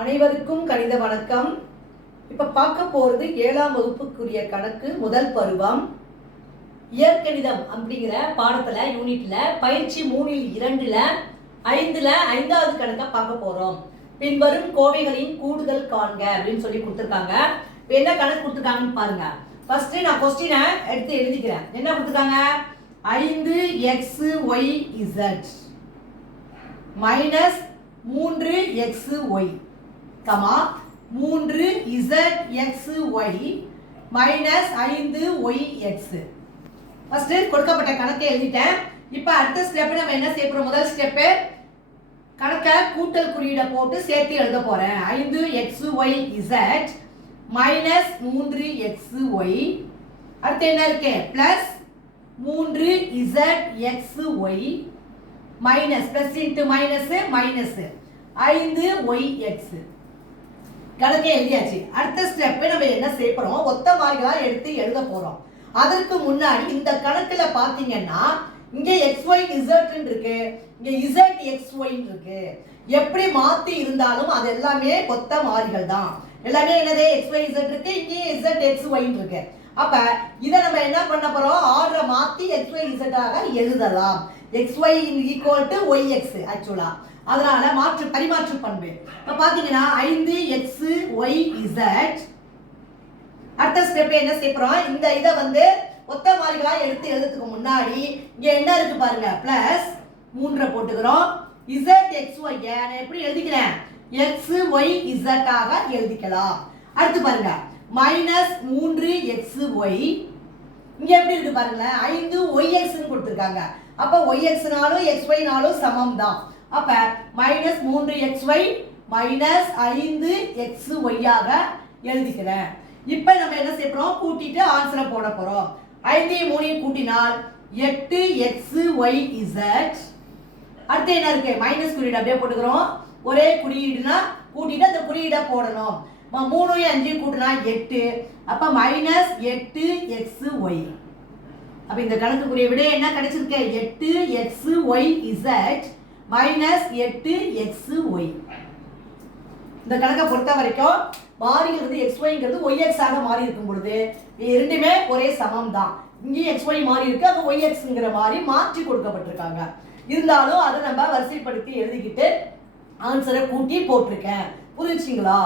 அனைவருக்கும் கணித வணக்கம். இப்ப பார்க்க போறது 7ஆம் வகுப்புக்குரிய கணக்கு முதல் பருவம் இயற்கணிதம் அப்படிங்கிற பாடத்துல யூனிட்ல பயிற்சி 3ல் 2ல 5ல 5வது கணக்கை பார்க்க போறோம். பின்வரும் கோவைகளின் கூடுதல் காண்க அப்படின்னு சொல்லி கொடுத்துருக்காங்க. என்ன கணக்கு கொடுத்துருக்காங்கன்னு பாருங்க. ஃபர்ஸ்ட் நான் கொஸ்டினை எடுத்து எழுதிக்கிறேன். என்ன கொடுத்துருக்காங்க? 5xyz minus 3xy comma 3zxy minus 5yx. First கொடுக்கப்பட்ட கணக்கை எழுதிட்டேன். இப்போ அடுத்த ஸ்டெப் நம்ம என்ன செய்ய போறோம்? முதல் ஸ்டெப் கணக்கை கூட்டல் குறியீடை போட்டு சேர்த்து எழுத போறேன். 5xyz மைனஸ் 3xy அடுத்து என்ன இருக்கு? Plus 3zxy minus plus into minus minus 5yx. கணக்கை எழுதியாச்சு. அடுத்த ஸ்டெப் நம்ம என்ன செய்ய போறோம்? ஒத்த மாறிகளா எடுத்து எழுத போறோம். அதற்கு முன்னாடி இந்த கணக்குல பாத்தீங்கன்னா இங்க xyz இருக்கு, இங்க zxy இருக்கு. எப்படி மாத்தி இருந்தாலும் அது எல்லாமே ஒத்த மாறிகள் தான். எல்லாமே என்னது? xyz இருக்கு, இங்கே zxy இருக்கு. அப்ப இத நம்ம என்ன பண்ண போறோம்? ஆர்டரை மாத்தி xyz ஆக எழுதலாம். xy ஈக்குவல் டு yx ஆக்சுவலா. அதனால மாற்று பரிமாற்று பண்பு. இப்ப பாத்தீங்கன்னா 5xyz. அடுத்த ஸ்டெப் என்ன செய்ய போறோம்? இந்த இத ஒத்த மாறிகளா எடுத்து எழுதுறதுக்கு முன்னாடி இங்க என்ன இருக்கு பாருங்க? பிளஸ் 3 போட்டுக்கிறோம். zxy நான் எப்படி எழுதிக்கிறேன்? xyz ஆக எழுதிக்கலாம். அடுத்து பாருங்க மைனஸ் 3xy. இங்க எப்படி இருக்கு பாருங்க? 5yx ன்னு கொடுத்திருக்காங்க. அப்ப yx னாலும் xy னாலும் சமம் தான். அப்ப மைனஸ் 3xy மைனஸ் 5xy ஆக எழுதிக்கிறேன். இப்போ நம்ம என்ன செய்ய போறோம்? கூட்டிட்டு ஆன்சரை போட போறோம். 5 3 கூட்டினால் 8xyz. அடுத்து என்ன இருக்கு? மைனஸ் குறியீடு அப்படியே போட்டுக்கிறோம். ஒரே குறியீடுனா கூட்டிட்டு அந்த குறியீடை போடணும். 3 5 கூட்டினா 8. அப்ப மைனஸ் 8xy. அப்ப இந்த கணக்குக்குரிய விடை என்ன கிடைச்சிருக்கு? 8xyz minus 8xy. இந்த கணக்கை பொறுத்த வரைக்கும் மாறிகள் xyங்கிறது yx ஆக மாறி இருக்கும் பொழுது இரண்டுமே ஒரே சமம் தான். இங்கே xy மாறி இருக்கு, அது yxங்கிற மாறி மாற்றி கொடுக்கப்பட்டிருக்காங்க. இருந்தாலும் அதை நம்ம வரிசைப்படுத்தி எழுதிக்கிட்டு ஆன்சரை கூட்டி போட்டிருக்கேன். புரிஞ்சுங்களா?